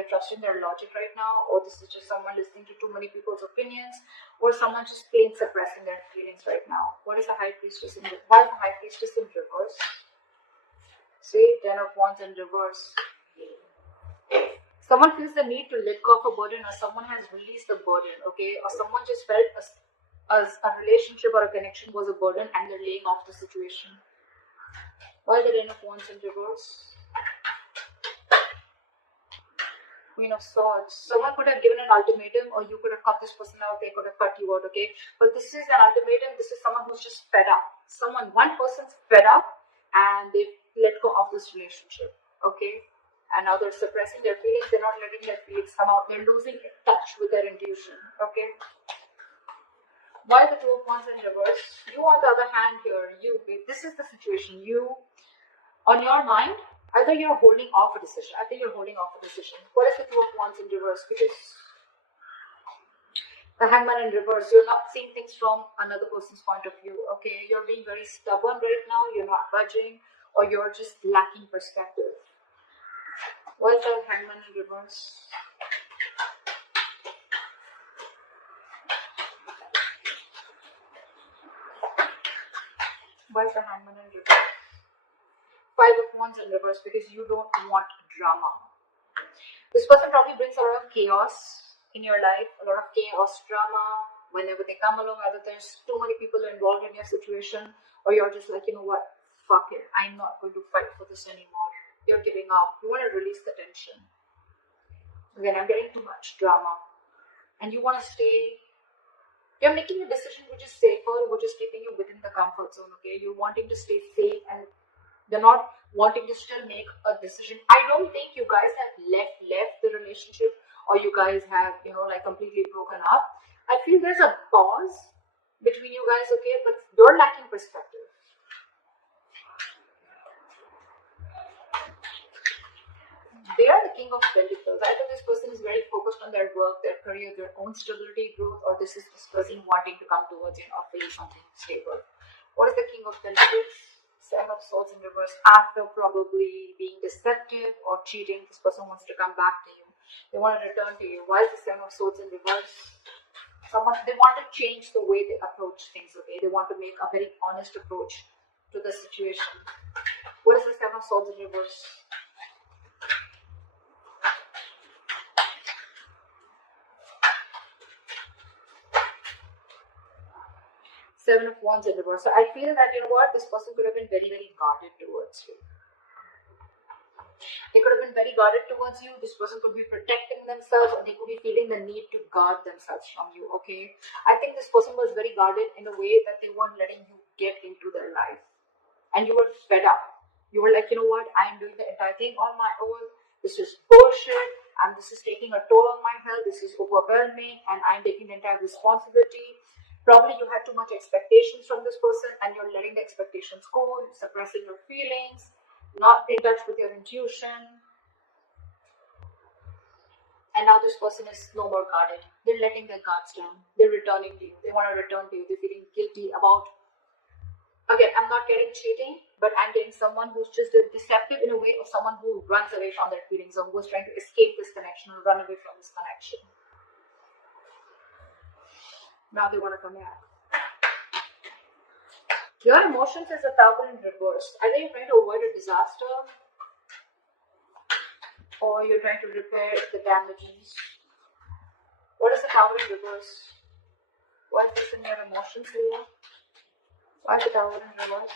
they're trusting their logic right now, or this is just someone listening to too many people's opinions, or someone just plain suppressing their feelings right now. What is the High Priestess in reverse? Why is the High Priestess in reverse? See, 10 of Wands in reverse. Someone feels the need to let go of a burden, or someone has released the burden, okay? Or someone just felt as a relationship or a connection was a burden and they're laying off the situation. Why the 10 of Wands in reverse? Queen of Swords. Someone could have given an ultimatum, or you could have cut this person out, they could have cut you out, okay? But this is an ultimatum. This is someone who's just fed up. One person's fed up and they've let go of this relationship, okay? And now they're suppressing their feelings. They're not letting their feelings come out. They're losing touch with their intuition, okay? Why the 2 of Wands in reverse? You, on the other hand, here, this is the situation. You, on your mind, either you're holding off a decision. I think you're holding off a decision. What is the 2 of Wands in reverse? Because the Hangman in reverse, you're not seeing things from another person's point of view, okay? You're being very stubborn right now. You're not budging, or you're just lacking perspective. What is the Hangman in reverse? Why is the Hangman in reverse? 5 of Wands in reverse, because you don't want drama. This person probably brings a lot of chaos in your life, a lot of chaos, drama. Whenever they come along, either there's too many people involved in your situation, or you're just like, you know what, fuck it, I'm not going to fight for this anymore. You're giving up. You want to release the tension. Again, I'm getting too much drama. And you want to stay. You're making a decision which is safer, which is keeping you within the comfort zone, okay? You're wanting to stay safe, and you're not wanting to still make a decision. I don't think you guys have left the relationship, or you guys have, like completely broken up. I feel there's a pause between you guys, okay? But you're lacking perspective. They are the King of Pentacles. Either this person is very focused on their work, their career, their own stability, growth, or this is this person wanting to come towards you and offer you something stable. What is the King of Pentacles? 7 of Swords in reverse. After probably being deceptive or cheating, this person wants to come back to you. They want to return to you. Why is the 7 of Swords in reverse? They want to change the way they approach things, okay? They want to make a very honest approach to the situation. What is the 7 of Swords in reverse? 7 of Wands in reverse. So I feel that, this person could have been very, very guarded towards you. They could have been very guarded towards you. This person could be protecting themselves, or they could be feeling the need to guard themselves from you, okay? I think this person was very guarded in a way that they weren't letting you get into their life. And you were fed up. You were like, you know what? I'm doing the entire thing on my own. This is bullshit. And this is taking a toll on my health. This is overwhelming. And I'm taking the entire responsibility. Probably you had too much expectations from this person, and you're letting the expectations go, suppressing your feelings, not in touch with your intuition. And now this person is no more guarded. They're letting their guards down. They're returning to you. They want to return to you. They're feeling guilty about, again, I'm not getting cheating, but I'm getting someone who's just deceptive in a way of someone who runs away from their feelings, or who's trying to escape this connection or run away from this connection. Now they want to come back. Your emotions is a Tower in reverse. Either you're trying to avoid a disaster, or you're trying to repair the damages. What is the Tower in reverse? Why is this in your emotions here? Why is the Tower in reverse?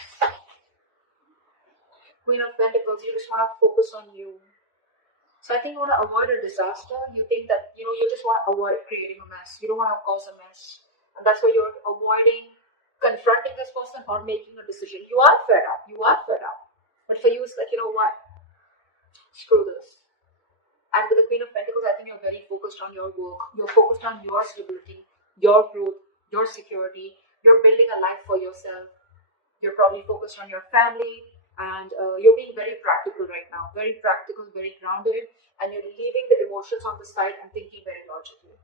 Queen of Pentacles, you just want to focus on you. So I think you want to avoid a disaster. You think that, you just want to avoid creating a mess. You don't want to cause a mess. And that's why you're avoiding confronting this person or making a decision. You are fed up. But for you, it's like, you know what? Screw this. And with the Queen of Pentacles, I think you're very focused on your work. You're focused on your stability, your growth, your security. You're building a life for yourself. You're probably focused on your family. And you're being very practical right now. Very practical, very grounded. And you're leaving the emotions on the side and thinking very logically.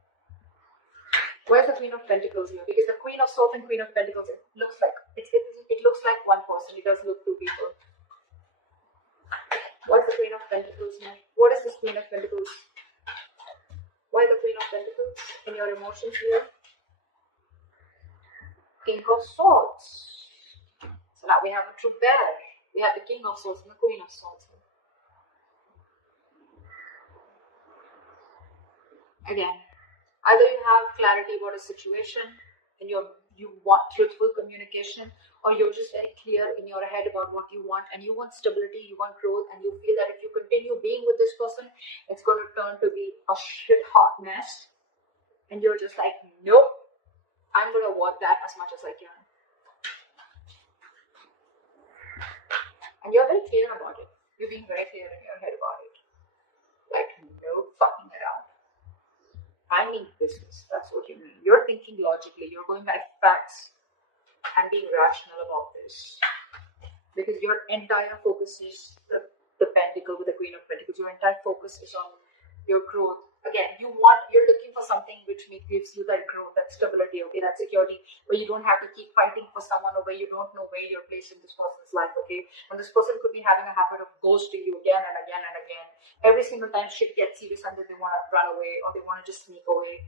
Where's the Queen of Pentacles here? Because the Queen of Swords and Queen of Pentacles, it looks like one person. It doesn't look two people. What's the Queen of Pentacles here? What is this Queen of Pentacles? Why the Queen of Pentacles in your emotions here? King of Swords. So now we have a true pair. We have the King of Swords and the Queen of Swords. Again, either you have clarity about a situation and you want truthful communication, or you're just very clear in your head about what you want, and you want stability, you want growth, and you feel that if you continue being with this person, it's going to turn to be a shit hot mess, and you're just like, nope, I'm going to avoid that as much as I can. And you're very clear about it. You're being very clear in your head about it. Like, no fucking around. I mean business. That's what you mean. You're thinking logically. You're going by facts and being rational about this. Because your entire focus is the pentacle with the Queen of Pentacles. Your entire focus is on your growth. Again, you're looking for something which gives you that growth, that stability, okay, that security, where you don't have to keep fighting for someone, or where you don't know where you're placed in this person's life, okay? And this person could be having a habit of ghosting you again and again and again. Every single time shit gets serious and then they want to run away, or they want to just sneak away.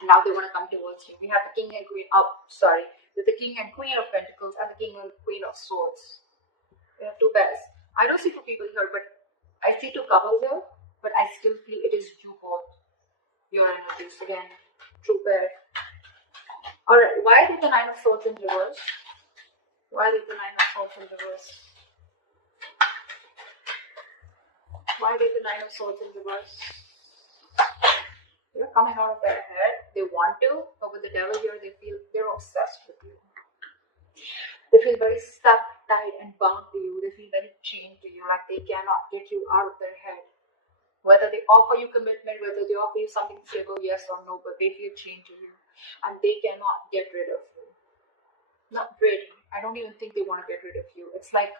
And now they want to come towards you. We have the King and Queen, with the King and Queen of Pentacles and the King and Queen of Swords. We have two pairs. I don't see two people here, but I see two couples here. But I still feel it is you both. Your energies. Again, true pair. Alright, why did the Nine of Swords in reverse? Why did the Nine of Swords in reverse? Why did the Nine of Swords in reverse? They're coming out of their head. They want to, but with the Devil here, they feel they're obsessed with you. They feel very stuck, tied, and bound to you. They feel very chained to you, like they cannot get you out of their head. Whether they offer you commitment, whether they offer you something to say, well, yes or no, but they feel chained to you. And they cannot get rid of you. Not really. I don't even think they want to get rid of you. It's like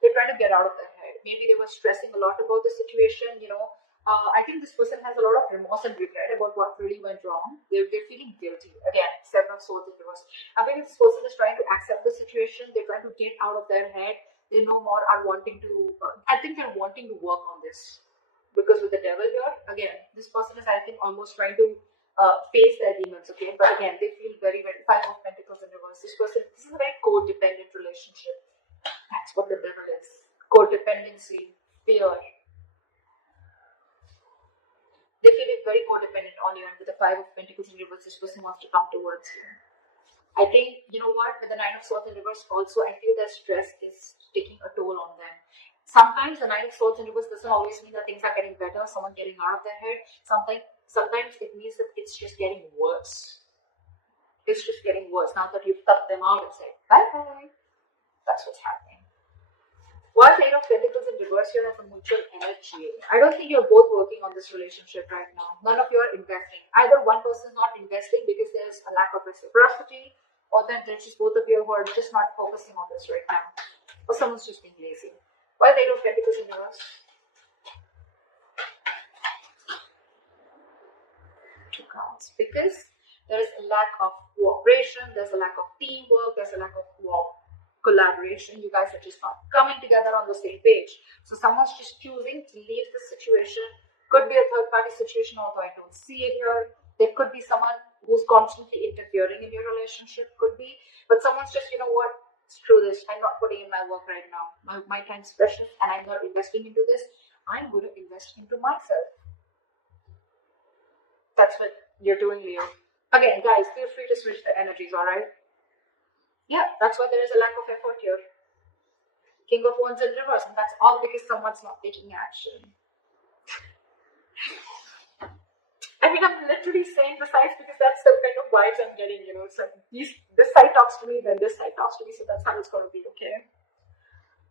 they're trying to get out of their head. Maybe they were stressing a lot about the situation, you know. I think this person has a lot of remorse and regret about what really went wrong. They're feeling guilty. Again, Seven of Swords in reverse. I think this person is trying to accept the situation. They're trying to get out of their head. They no more are wanting to, I think they're wanting to work on this. Because with the Devil here, again, this person is, I think, almost trying to face their demons, okay? But again, they feel very, very, Five of Pentacles in reverse. This is a very codependent relationship. That's what the Devil is. Codependency, fear. They feel very codependent on you, and with the Five of Pentacles in reverse, this person wants to come towards you. I think, you know what, with the Nine of Swords in reverse also, I feel that stress is taking a toll on them. Sometimes the Nine of Swords in reverse doesn't always mean that things are getting better, someone getting out of their head. Sometimes it means that it's just getting worse. It's just getting worse now that you've cut them out and said, bye-bye. That's what's happening. Why is Eight of Pentacles in reverse here as a mutual energy? I don't think you're both working on this relationship right now. None of you are investing. Either one person is not investing because there's a lack of reciprocity, or then there's just both of you who are just not focusing on this right now. Or someone's just being lazy. Why is Eight of Pentacles in reverse? Two cards. Because there's a lack of cooperation, there's a lack of teamwork, there's a lack of collaboration. You guys are just not coming together on the same page. So someone's just choosing to leave the situation. Could be a third party situation, although I don't see it here. There could be someone who's constantly interfering in your relationship, could be. But someone's just, you know what, screw this. I'm not putting in my work right now. My time's precious and I'm not investing into this. I'm going to invest into myself. That's what you're doing, Leo. Again, guys, feel free to switch the energies, alright? Yeah, that's why there is a lack of effort here. King of Wands in reverse, and that's all because someone's not taking action. I mean, I'm literally saying the sides because that's the kind of vibes I'm getting, you know. It's like this side talks to me, then this side talks to me, so that's how it's going to be, okay?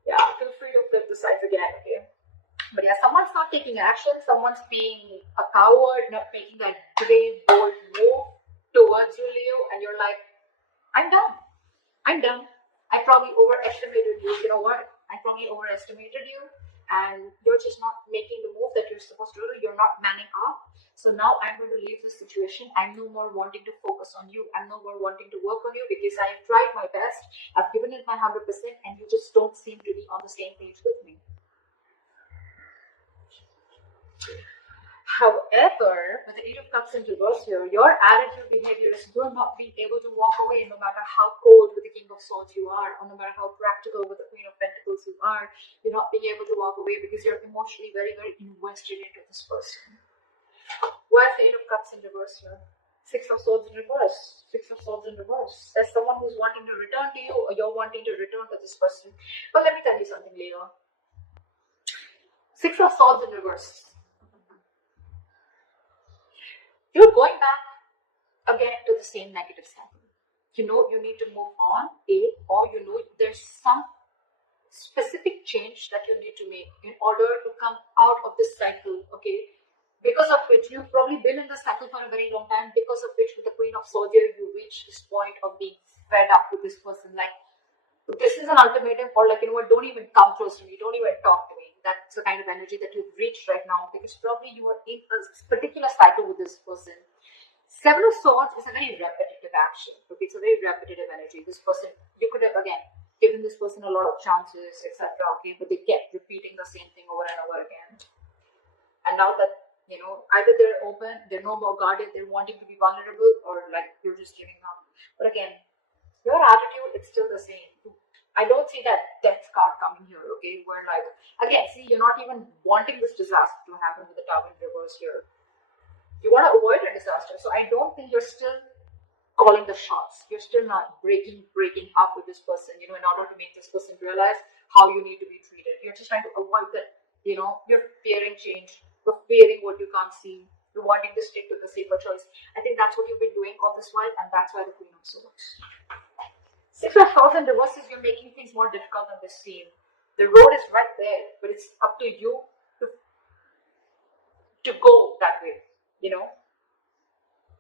Yeah, feel free to flip the sides again, okay? But yeah, someone's not taking action, someone's being a coward, not making that brave, bold move towards you, Leo, and you're like, I'm done. I probably overestimated you. You know what? I probably overestimated you, and you're just not making the move that you're supposed to do. You're not manning up. So now I'm going to leave this situation. I'm no more wanting to focus on you. I'm no more wanting to work on you because I've tried my best. I've given it my 100%, and you just don't seem to be on the same page with me. However, with the Eight of Cups in reverse here, your attitude, behavior is you're not being able to walk away no matter how cold with the King of Swords you are, or no matter how practical with the Queen of Pentacles you are. You're not being able to walk away because you're emotionally very, very invested into this person. Why is the Eight of Cups in reverse here? Six of Swords in reverse. Six of Swords in reverse. There's someone who's wanting to return to you, or you're wanting to return to this person. But let me tell you something, Leo. Six of Swords in reverse. You're going back again to the same negative cycle. You know you need to move on, or you know there's some specific change that you need to make in order to come out of this cycle, okay? Because of which you've probably been in this cycle for a very long time, because of which with the Queen of Swords here, you reach this point of being fed up with this person. Like, this is an ultimatum, or like, you know what, don't even come close to me, don't even talk to me. That's the kind of energy that you've reached right now, because probably you are in a particular cycle with this person. Seven of Swords is a very repetitive action. Okay, it's a very repetitive energy. This person, you could have again given this person a lot of chances, etc. Okay, but they kept repeating the same thing over and over again. And now that, you know, either they're open, they're no more guarded, they're wanting to be vulnerable, or like you're just giving up. But again, your attitude, it's still the same. I don't see that death card coming here, okay? Where like, again, see, you're not even wanting this disaster to happen with the Tower in reverse here. You want to avoid a disaster. So I don't think you're still calling the shots. You're still not breaking up with this person, you know, in order to make this person realize how you need to be treated. You're just trying to avoid that, you know, you're fearing change. You're fearing what you can't see. You're wanting to stick to the safer choice. I think that's what you've been doing all this while, and that's why the Queen of Swords. Six of Swords in reverse is you're making things more difficult than they seem. The road is right there, but it's up to you to go that way. You know,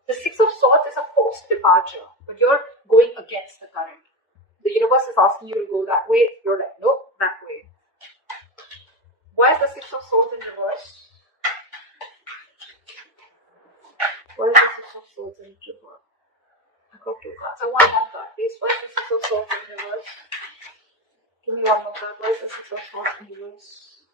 the Six of Swords is a forced departure, but you're going against the current. The universe is asking you to go that way. You're like, nope, that way. Why is the Six of Swords in reverse? Why is the Six of Swords in reverse? I got two cards. I want one card, please. Why is the Six of Swords in reverse? Give me one more card. Why is the Six of Swords in reverse?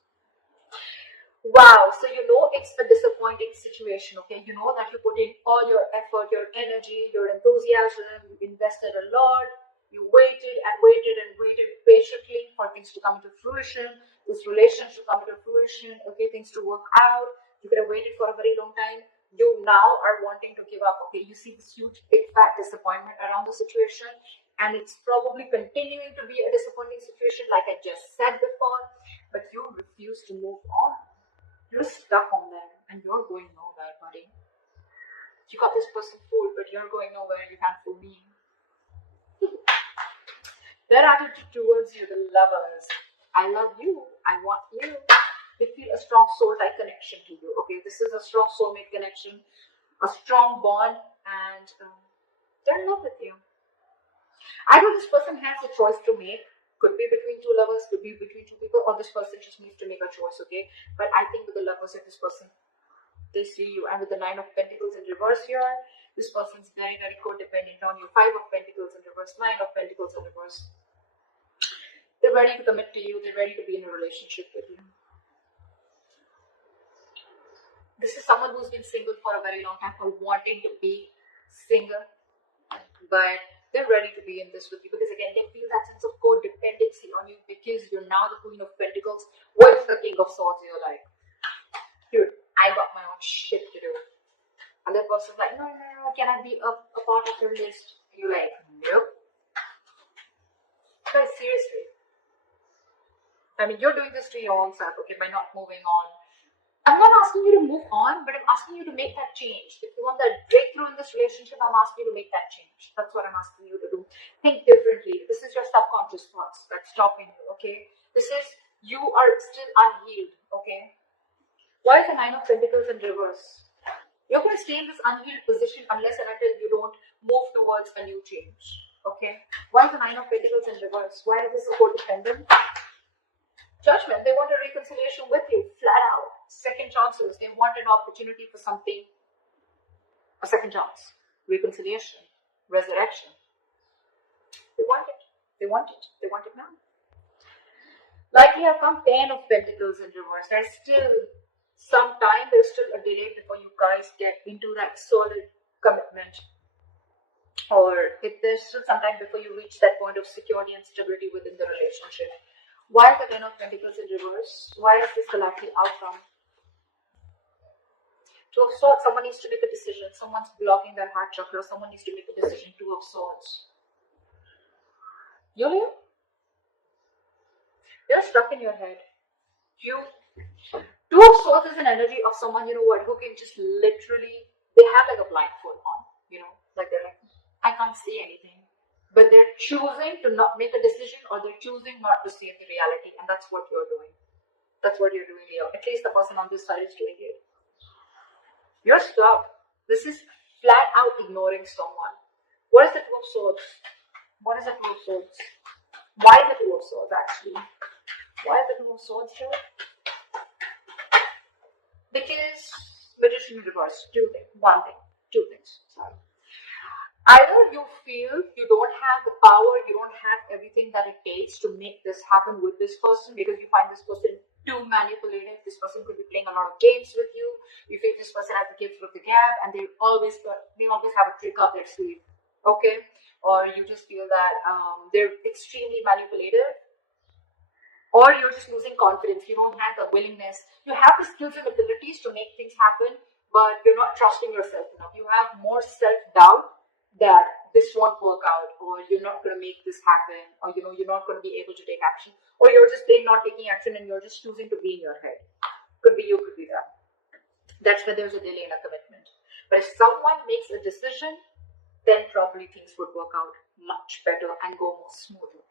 Wow, so you know it's a disappointing situation, okay? You know that you put in all your effort, your energy, your enthusiasm, you invested a lot, you waited and waited and waited patiently for things to come into fruition, this relationship to come into fruition, okay, things to work out. You could have waited for a very long time. You now are wanting to give up, okay? You see this huge, big, fat disappointment around the situation, and it's probably continuing to be a disappointing situation, like I just said before, but you refuse to move on. You're stuck on them, and you're going nowhere, buddy. You got this person fooled, but you're going nowhere. You can't fool me. Their attitude towards you, the lovers, I love you, I want you. They feel a strong soul-like connection to you. Okay, this is a strong soulmate connection, a strong bond, and they're in love with you. Either this person has a choice to make. Could be between two lovers, could be between two people, or this person just needs to make a choice, okay? But I think with the lovers of this person, they see you. And with the Nine of Pentacles in reverse here, this person's very, very codependent on you. Five of Pentacles in reverse, Nine of Pentacles in reverse. They're ready to commit to you. They're ready to be in a relationship with you. This is someone who's been single for a very long time, or wanting to be single, but they're ready to be in this with you, because again, they feel that sense of codependency on you, because you're now the Queen of Pentacles. What is the King of Swords? You're like, dude, I got my own shit to do. And that person's like, no, can I be a part of your list? And you're like, nope. Guys, seriously. I mean, you're doing this to your own self, okay, by not moving on. I'm not asking you to move on, but I'm asking you to make that change. If you want that breakthrough in this relationship, I'm asking you to make that change. That's what I'm asking you to do. Think differently. This is your subconscious thoughts that's stopping you, okay? This is, you are still unhealed, okay? Why is the Nine of Pentacles in reverse? You're going to stay in this unhealed position unless and until you don't move towards a new change, okay? Why is the Nine of Pentacles in reverse? Why is this a codependent? Judgment. They want a reconciliation with you, flat out. Second chances. They want an opportunity for something. A second chance. Reconciliation. Resurrection. They want it. They want it. They want it now. Like you have come 10 of Pentacles in reverse. There's still sometime there's still a delay before you guys get into that solid commitment, or if there's still some time before you reach that point of security and stability within the relationship. Why is the Ten of Pentacles in reverse? Why is this the likely outcome? Two of Swords, someone needs to make a decision. Someone's blocking their heart chakra. Someone needs to make a decision. Two of Swords. You're stuck in your head. Two of Swords is an energy of someone, you know what, who can just literally, they have like a blindfold on, you know, like they're like, I can't see anything. But they're choosing to not make a decision, or they're choosing not to see the reality, and that's what you're doing. That's what you're doing here. At least the person on this side is doing it. You're stuck. This is flat out ignoring someone. What is the Two of Swords? What is the Two of Swords? Why the Two of Swords actually? Why is the Two of Swords here? Because Magician in reverse. Two things. Sorry. Either you feel you don't have the power, you don't have everything that it takes to make this happen with this person, because you find this person too manipulative. This person could be playing a lot of games with you. You feel this person has the gift of the gab, and they always have a trick up their sleeve. Okay? Or you just feel that they're extremely manipulative. Or you're just losing confidence. You don't have the willingness. You have the skills and abilities to make things happen, but you're not trusting yourself enough. You have more self-doubt that this won't work out, or you're not going to make this happen, or you're not going to be able to take action, or you're just not taking action and you're just choosing to be in your head. Could be you, could be that. That's where there's a delay in a commitment. But if someone makes a decision, then probably things would work out much better and go more smoothly.